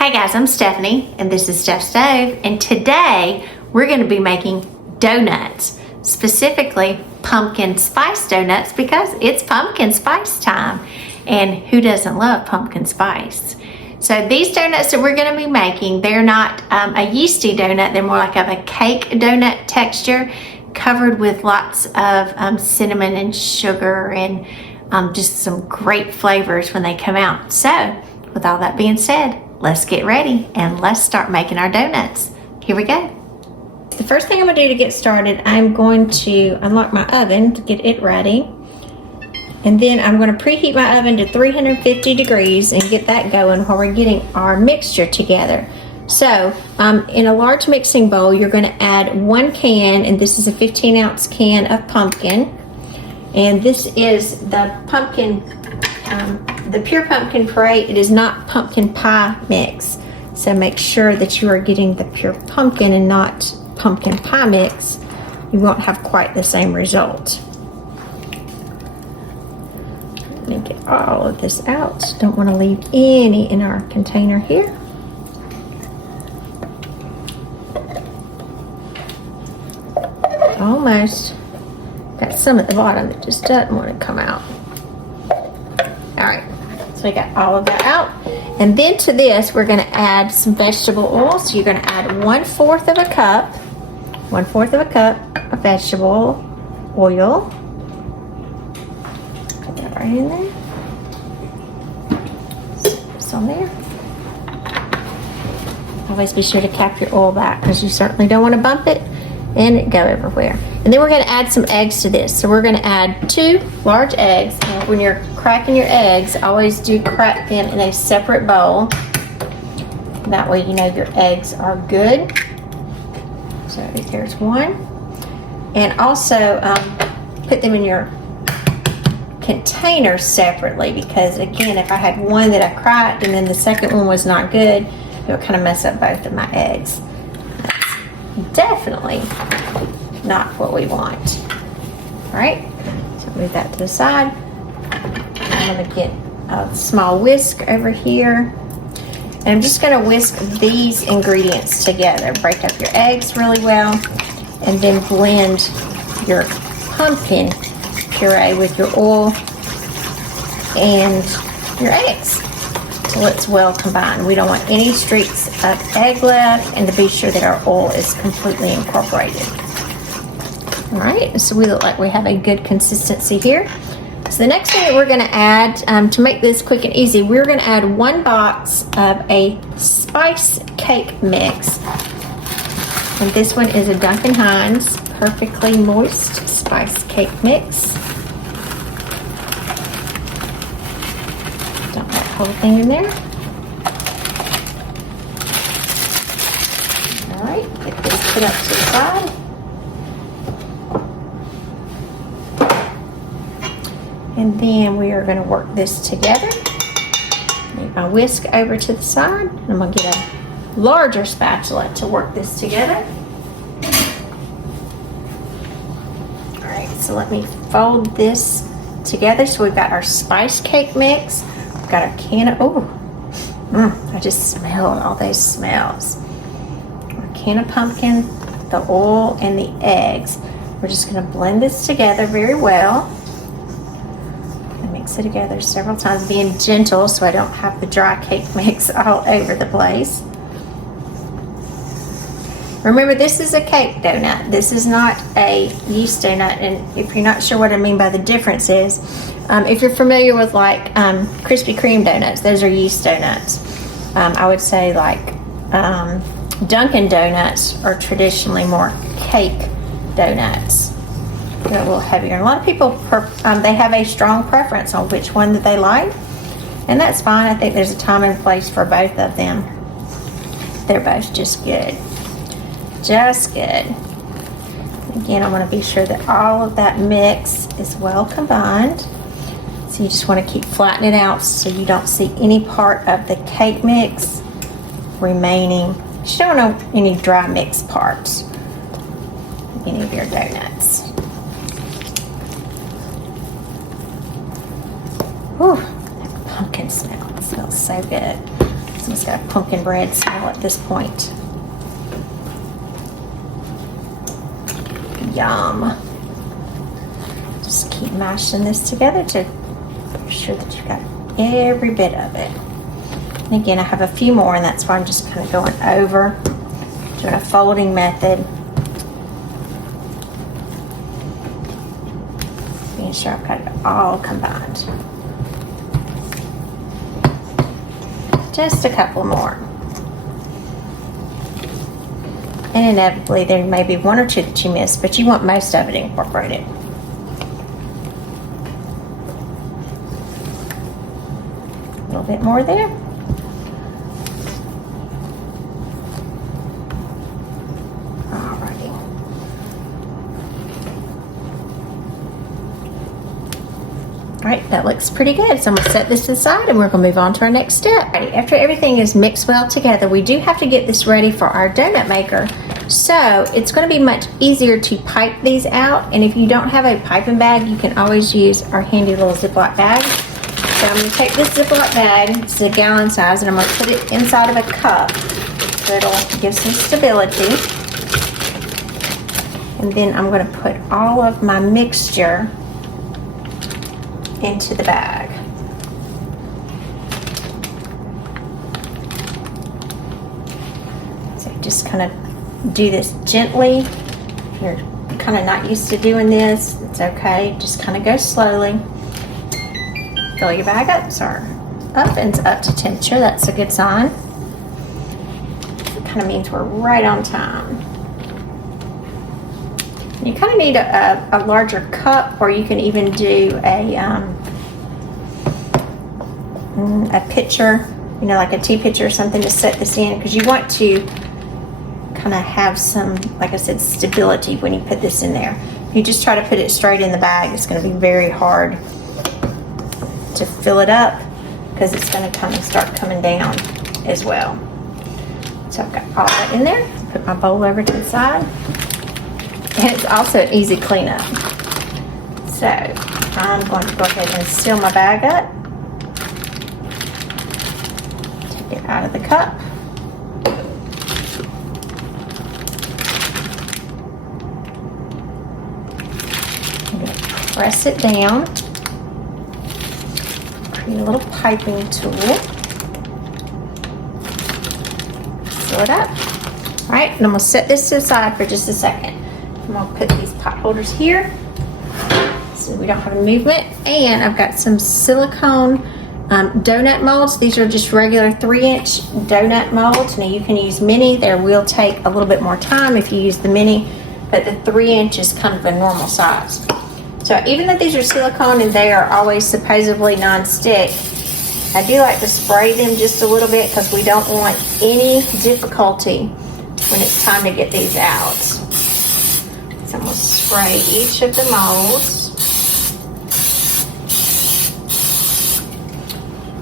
Hey guys, I'm Stephanie and this is Steph Stove, and today we're going to be making donuts, specifically pumpkin spice donuts because it's pumpkin spice time, and who doesn't love pumpkin spice? So these donuts that we're going to be making, they're not a yeasty donut, they're more like of a cake donut texture, covered with lots of cinnamon and sugar and just some great flavors when they come out. So with all that being said, let's get ready and let's start making our donuts. Here we go. The first thing I'm gonna do to get started, I'm going to unlock my oven to get it ready. And then I'm gonna preheat my oven to 350 degrees and get that going while we're getting our mixture together. So in a large mixing bowl, you're gonna add 1 can, and this is a 15-ounce can of pumpkin. And this is the pumpkin, the pure pumpkin puree. It is not pumpkin pie mix. So make sure that you are getting the pure pumpkin and not pumpkin pie mix. You won't have quite the same result. Let me get all of this out. Don't want to leave any in our container here. Almost. Got some at the bottom that just doesn't want to come out. All right, so we got all of that out. And then to this, we're gonna add some vegetable oil. So you're gonna add 1/4 of a cup, 1/4 of a cup of vegetable oil. Put that right in there. Put this on there. Always be sure to cap your oil back because you certainly don't want to bump it and it go everywhere. And then we're going to add some eggs to this. So we're going to add 2 large eggs. And when you're cracking your eggs, always do crack them in a separate bowl. That way you know your eggs are good. So there's 1. And also put them in your container separately, because again, if I had one that I cracked and then the second one was not good, it would kind of mess up both of my eggs. That's definitely not what we want. All right, so move that to the side. I'm gonna get a small whisk over here, and I'm just gonna whisk these ingredients together. Break up your eggs really well, and then blend your pumpkin puree with your oil and your eggs till it's well combined. We don't want any streaks of egg left, and to be sure that our oil is completely incorporated. All right, so we look like we have a good consistency here. So the next thing that we're gonna add, to make this quick and easy, we're gonna add 1 box of a spice cake mix. And this one is a Duncan Hines Perfectly Moist Spice Cake Mix. Dump that whole thing in there. All right, get this put up to the side. And then we are going to work this together. Move my whisk over to the side. I'm going to get a larger spatula to work this together. All right, so let me fold this together. So we've got our spice cake mix. We've got our can of, I just smelled all those smells. Our can of pumpkin, the oil, and the eggs. We're just going to blend this together very well. Mix it together several times, being gentle so I don't have the dry cake mix all over the place. Remember, this is a cake donut. This is not a yeast donut, and if you're not sure what I mean by the difference is, if you're familiar with like Krispy Kreme donuts, those are yeast donuts. I would say like Dunkin' Donuts are traditionally more cake donuts. They're a little heavier. And a lot of people, they have a strong preference on which one that they like, and that's fine. I think there's a time and place for both of them. They're both just good. Just good. Again, I want to be sure that all of that mix is well combined. So you just want to keep flattening it out so you don't see any part of the cake mix remaining. You don't want any dry mix parts in any of your donuts. Whew, that pumpkin smell. It smells so good. It's got a pumpkin bread smell at this point. Yum. Just keep mashing this together to make sure that you've got every bit of it. And again, I have a few more, and that's why I'm just kind of going over, doing a folding method. Being sure I've got it all combined. Just a couple more. And inevitably, there may be one or two that you miss, but you want most of it incorporated. A little bit more there. Alrighty. Alright, that looks pretty good. So I'm going to set this aside and we're going to move on to our next step. Alright, after everything is mixed well together, we do have to get this ready for our donut maker. So it's going to be much easier to pipe these out. And if you don't have a piping bag, you can always use our handy little Ziploc bag. So I'm going to take this Ziploc bag, it's a gallon size, and I'm going to put it inside of a cup so it'll give some stability. And then I'm going to put all of my mixture into the bag. So just kind of do this gently. If you're kind of not used to doing this, it's okay. Just kind of go slowly. Fill your bag up, so our oven's up to temperature. That's a good sign. It kind of means we're right on time. You kind of need a larger cup, or you can even do a pitcher, you know, like a tea pitcher or something to set this in, because you want to kind of have some, like I said, stability when you put this in there. If you just try to put it straight in the bag, it's going to be very hard to fill it up, because it's going to kind of start coming down as well. So I've got all that in there. Put my bowl over to the side. And it's also an easy cleanup. So I'm going to go ahead and seal my bag up. Take it out of the cup. I'm going to press it down. Create a little piping tool. Seal it up. All right, and I'm going to set this to the side for just a second. I'm going to put these pot holders here so we don't have any movement. And I've got some silicone donut molds. These are just regular 3-inch donut molds. Now you can use mini. They will take a little bit more time if you use the mini, but the 3-inch is kind of a normal size. So even though these are silicone and they are always supposedly non-stick, I do like to spray them just a little bit, because we don't want any difficulty when it's time to get these out. So I'm going to spray each of the molds.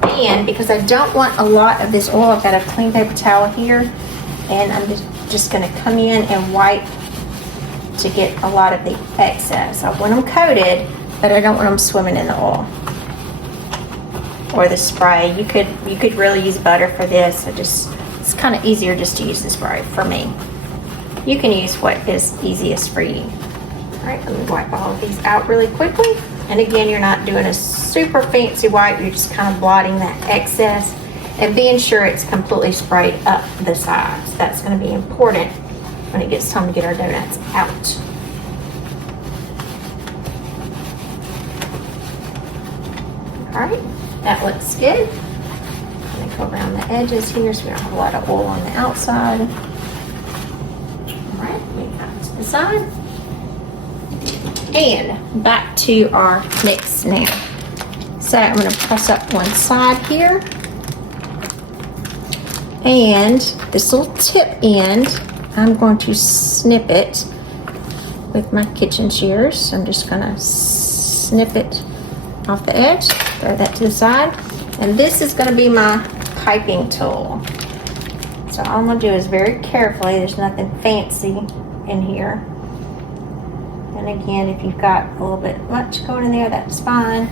And because I don't want a lot of this oil, I've got a clean paper towel here, and I'm just going to come in and wipe to get a lot of the excess. I want them coated, but I don't want them swimming in the oil or the spray. You could really use butter for this. It's kind of easier just to use the spray for me. You can use what is easiest for you. All right, let me wipe all of these out really quickly. And again, you're not doing a super fancy wipe. You're just kind of blotting that excess and being sure it's completely sprayed up the sides. That's going to be important when it gets time to get our donuts out. All right, that looks good. I'm going to go around the edges here so we don't have a lot of oil on the outside. All right, move that to the side. And back to our mix now. So I'm going to press up one side here. And this little tip end, I'm going to snip it with my kitchen shears. So I'm just going to snip it off the edge, throw that to the side. And this is going to be my piping tool. So all I'm going to do is very carefully, there's nothing fancy in here. And again, if you've got a little bit much going in there, that's fine.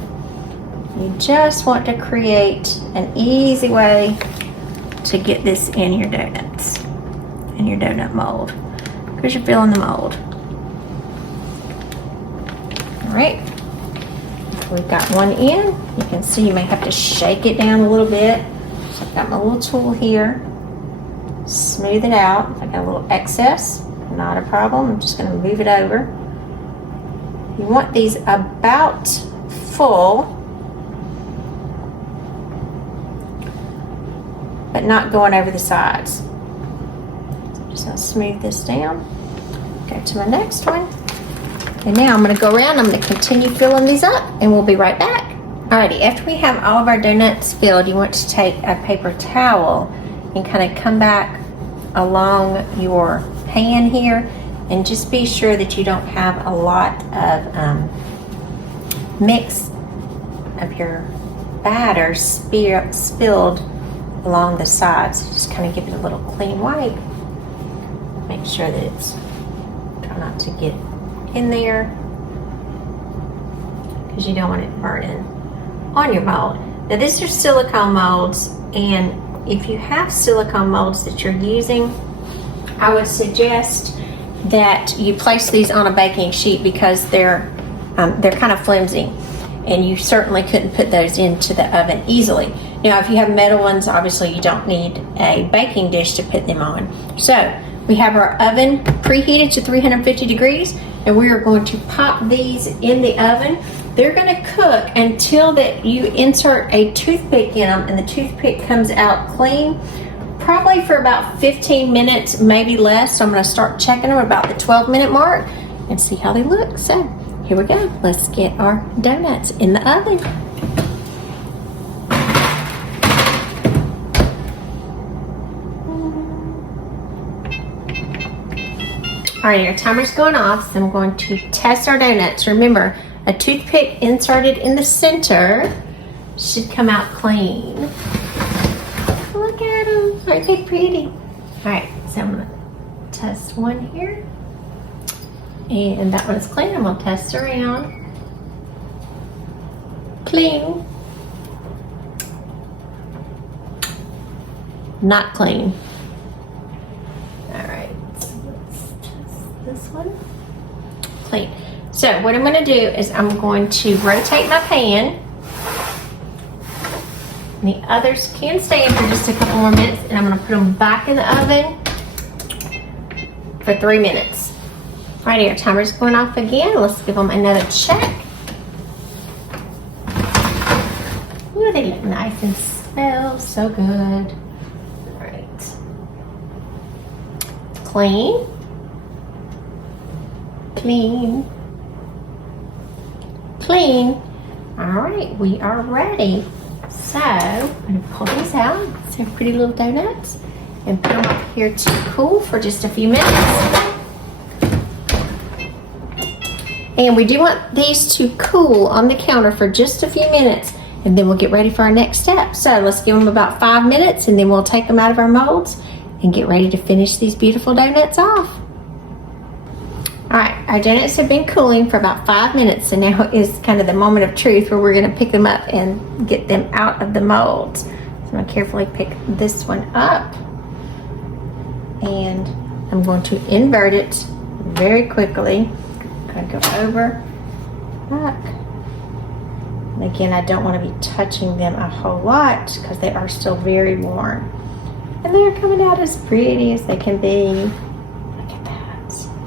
You just want to create an easy way to get this in your donuts, in your donut mold, because you're filling the mold. All right, we've got one in. You can see you may have to shake it down a little bit. So I've got my little tool here. Smooth it out. If I got a little excess, not a problem. I'm just going to move it over. You want these about full, but not going over the sides. So I'm just going to smooth this down. Go to my next one. And now I'm going to go around. I'm going to continue filling these up, and we'll be right back. Alrighty, after we have all of our donuts filled, you want to take a paper towel and kind of come back along your pan here, and just be sure that you don't have a lot of mix of your batter spilled along the sides. Just kind of give it a little clean wipe. Make sure that it's, try not to get in there, because you don't want it burning on your mold. Now these are silicone molds, and if you have silicone molds that you're using, I would suggest that you place these on a baking sheet, because they're kind of flimsy, and you certainly couldn't put those into the oven easily. Now if you have metal ones, obviously you don't need a baking dish to put them on. So we have our oven preheated to 350 degrees, and we are going to pop these in the oven. They're going to cook until that you insert a toothpick in them and the toothpick comes out clean, probably for about 15 minutes, maybe less. So I'm going to start checking them about the 12-minute mark and see how they look. So here we go. Let's get our donuts in the oven. All right, our timer's going off, so I'm going to test our donuts. Remember, a toothpick inserted in the center should come out clean. Look at them, aren't they pretty? All right, so I'm gonna test one here. And that one's clean. I'm gonna test around. Clean. Not clean. All right, so let's test this one. Clean. So what I'm going to do is I'm going to rotate my pan. And the others can stay in for just a couple more minutes, and I'm going to put them back in the oven for 3 minutes. Alrighty, our timer's going off again. Let's give them another check. Ooh, they look nice and smell so good. Alright. Clean. Clean. Clean. All right, we are ready. So I'm gonna pull these out. So pretty little donuts, and put them up here to cool for just a few minutes. And we do want these to cool on the counter for just a few minutes, and then we'll get ready for our next step. So let's give them about 5 minutes, and then we'll take them out of our molds and get ready to finish these beautiful donuts off. All right, our donuts have been cooling for about 5 minutes, so now is kind of the moment of truth where we're going to pick them up and get them out of the molds. So I'm going to carefully pick this one up, and I'm going to invert it very quickly. I'm going to go over, back. And again, I don't want to be touching them a whole lot because they are still very warm. And they're coming out as pretty as they can be.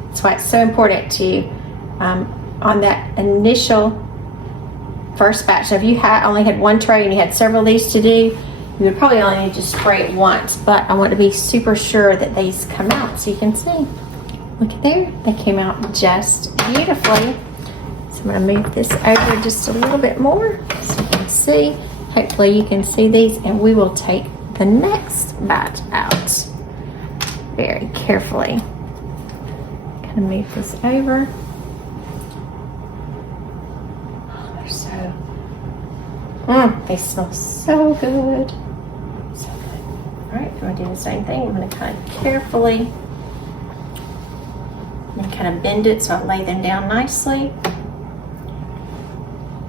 That's why it's so important to, on that initial first batch. So if you only had one tray and you had several of these to do, you would probably only need to spray it once. But I want to be super sure that these come out, so you can see. Look at there, they came out just beautifully. So I'm going to move this over just a little bit more so you can see. Hopefully you can see these, and we will take the next batch out very carefully. Kind of move this over. Oh, they're so, they smell so good. So good. All right, I'm gonna do the same thing. I'm gonna kind of carefully and kind of bend it so I lay them down nicely.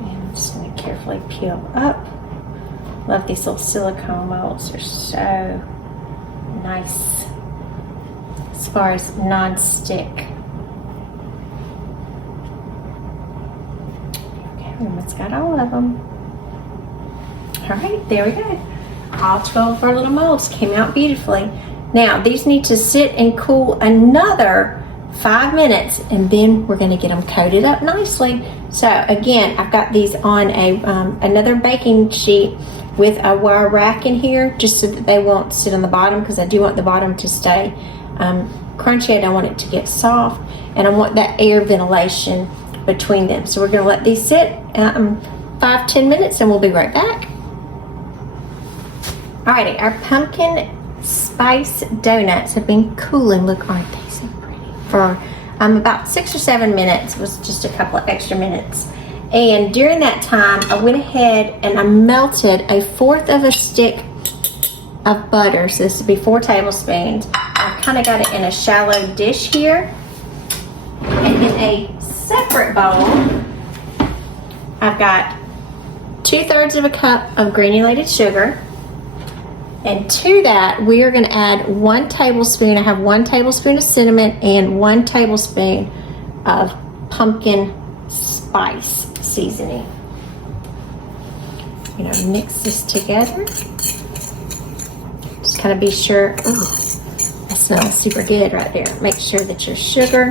And I'm just gonna carefully peel up. Love these little silicone molds. They're so nice as far as non-stick. Okay, we almost got all of them. All right, there we go. All 12 of our little molds came out beautifully. Now, these need to sit and cool another 5 minutes, and then we're going to get them coated up nicely. So again, I've got these on a another baking sheet with a wire rack in here, just so that they won't sit on the bottom, because I do want the bottom to stay crunchy. I don't want it to get soft, and I want that air ventilation between them. So we're going to let these sit 5-10 minutes, and we'll be right back. Alrighty, our pumpkin spice donuts have been cooling. Look, aren't they so pretty? For about 6 or 7 minutes. It was just a couple of extra minutes. And during that time, I went ahead and I melted 1/4 of a stick of butter. So this would be 4 tablespoons. I've kind of got it in a shallow dish here. And in a separate bowl, I've got 2/3 of a cup of granulated sugar. And to that, we are going to add 1 tablespoon. I have 1 tablespoon of cinnamon and 1 tablespoon of pumpkin spice seasoning. You know, mix this together. Just kind of be sure. Ooh, that smells super good right there. Make sure that your sugar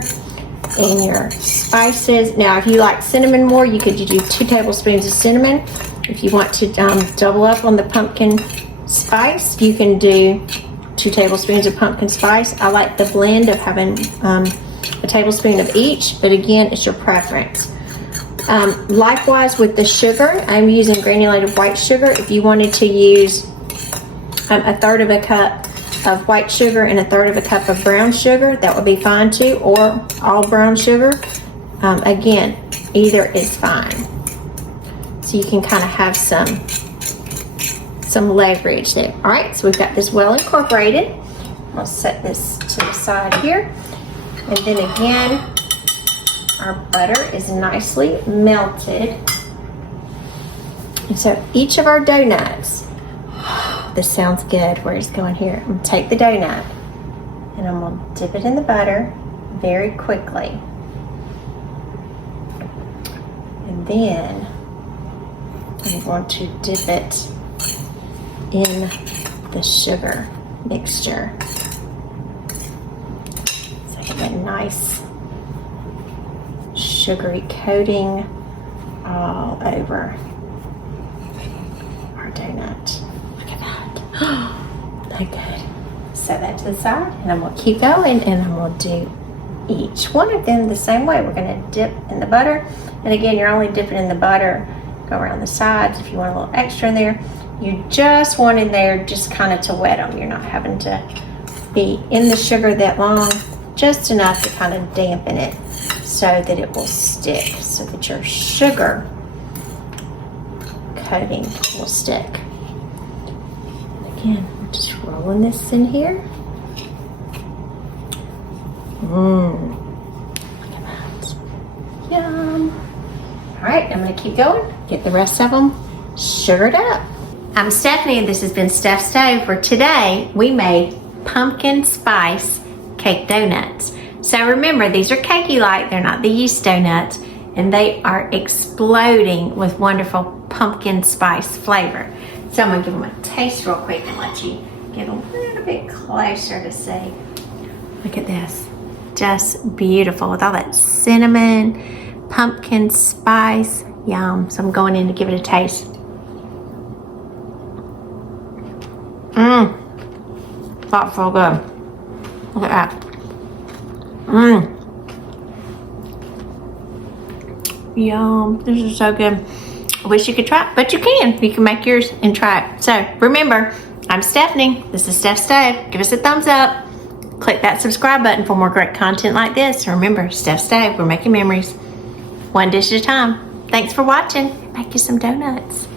and your spices. Now, if you like cinnamon more, you could do 2 tablespoons of cinnamon. If you want to double up on the pumpkin spice, you can do 2 tablespoons of pumpkin spice. I like the blend of having a tablespoon of each, but again, it's your preference. Likewise with the sugar, I'm using granulated white sugar. If you wanted to use 1/3 of a cup of white sugar and 1/3 of a cup of brown sugar, that would be fine too, or all brown sugar. Again, either is fine. So you can kind of have some leverage there. All right, so we've got this well incorporated. I'll set this to the side here. And then again, our butter is nicely melted. And so each of our donuts, this sounds good. Where it's going here. I'm gonna take the donut and I'm gonna dip it in the butter very quickly. And then I'm going to dip it in the sugar mixture. So I get that nice sugary coating all over our donut. Look at that. So good. Set that to the side, and I'm going to keep going, and I'm going to do each one of them the same way. We're going to dip in the butter, and again, you're only dipping in the butter. Go around the sides if you want a little extra in there. You just want in there just kind of to wet them. You're not having to be in the sugar that long, just enough to kind of dampen it so that it will stick, so that your sugar coating will stick. Again, I'm just rolling this in here. Look at that. Yum. All right, I'm gonna keep going, get the rest of them sugared up. I'm Stephanie, and this has been Steph's Stove, where today we made pumpkin spice cake donuts. So remember, these are cakey-like, they're not the yeast donuts, and they are exploding with wonderful pumpkin spice flavor. So I'm gonna give them a taste real quick and let you get a little bit closer to see. Look at this, just beautiful with all that cinnamon, pumpkin spice, yum. So I'm going in to give it a taste. That's so good. Look at that. Yum. This is so good. I wish you could try it, but you can. You can make yours and try it. So remember, I'm Stephanie. This is Steph's Stove. Give us a thumbs up. Click that subscribe button for more great content like this. Remember, Steph's Stove. We're making memories one dish at a time. Thanks for watching. Make you some donuts.